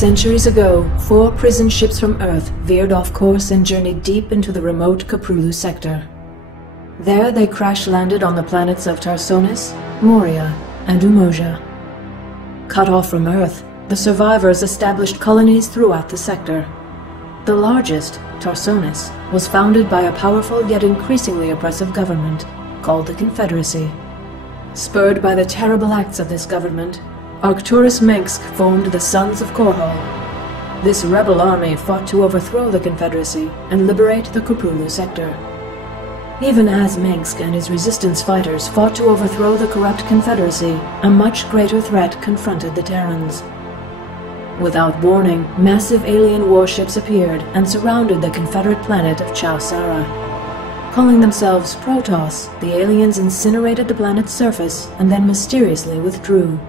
Centuries ago, 4 prison ships from Earth veered off course and journeyed deep into the remote Kerrigan sector. There they crash-landed on the planets of Tarsonis, Moria, and Umoja. Cut off from Earth, the survivors established colonies throughout the sector. The largest, Tarsonis, was founded by a powerful yet increasingly oppressive government called the Confederacy. Spurred by the terrible acts of this government, Arkturus Mengksk formed the Sons of Korhal. This rebel army fought to overthrow the Confederacy and liberate the Kerrigan sector. Even as Mengksk and his resistance fighters fought to overthrow the corrupt Confederacy, a much greater threat confronted the Terrans. Without warning, massive alien warships appeared and surrounded the Confederate planet of Chau Sara. Calling themselves Protoss, the aliens incinerated the planet's surface and then mysteriously withdrew.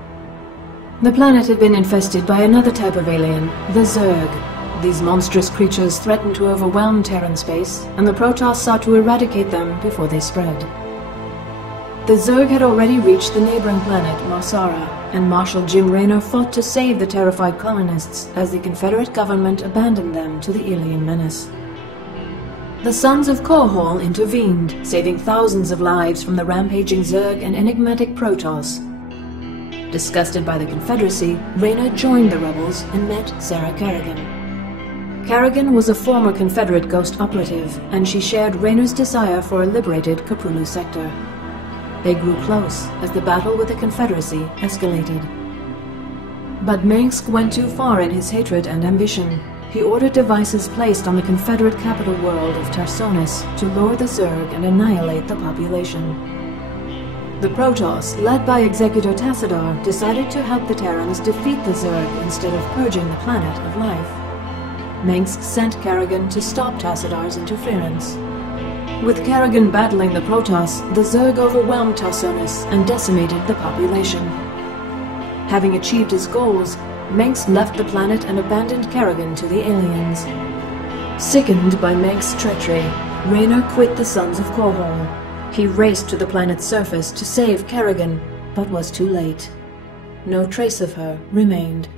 The planet had been infested by another type of alien, the Zerg. These monstrous creatures threatened to overwhelm Terran space, and the Protoss sought to eradicate them before they spread. The Zerg had already reached the neighboring planet, Marsara, and Marshal Jim Raynor fought to save the terrified colonists as the Confederate government abandoned them to the alien menace. The Sons of Korhal intervened, saving thousands of lives from the rampaging Zerg and enigmatic Protoss. Disgusted by the Confederacy, Raynor joined the rebels and met Sarah Kerrigan. Kerrigan was a former Confederate ghost operative, and she shared Raynor's desire for a liberated Kerrigan sector. They grew close as the battle with the Confederacy escalated. But Mengksk went too far in his hatred and ambition. He ordered devices placed on the Confederate capital world of Tarsonis to lure the Zerg and annihilate the population. The Protoss, led by Executor Tassadar, decided to help the Terrans defeat the Zerg instead of purging the planet of life. Mengksk sent Kerrigan to stop Tassadar's interference. With Kerrigan battling the Protoss, the Zerg overwhelmed Tarsonis and decimated the population. Having achieved his goals, Mengksk left the planet and abandoned Kerrigan to the aliens. Sickened by Mengksk's treachery, Raynor quit the Sons of Korhal. He raced to the planet's surface to save Kerrigan, but was too late. No trace of her remained.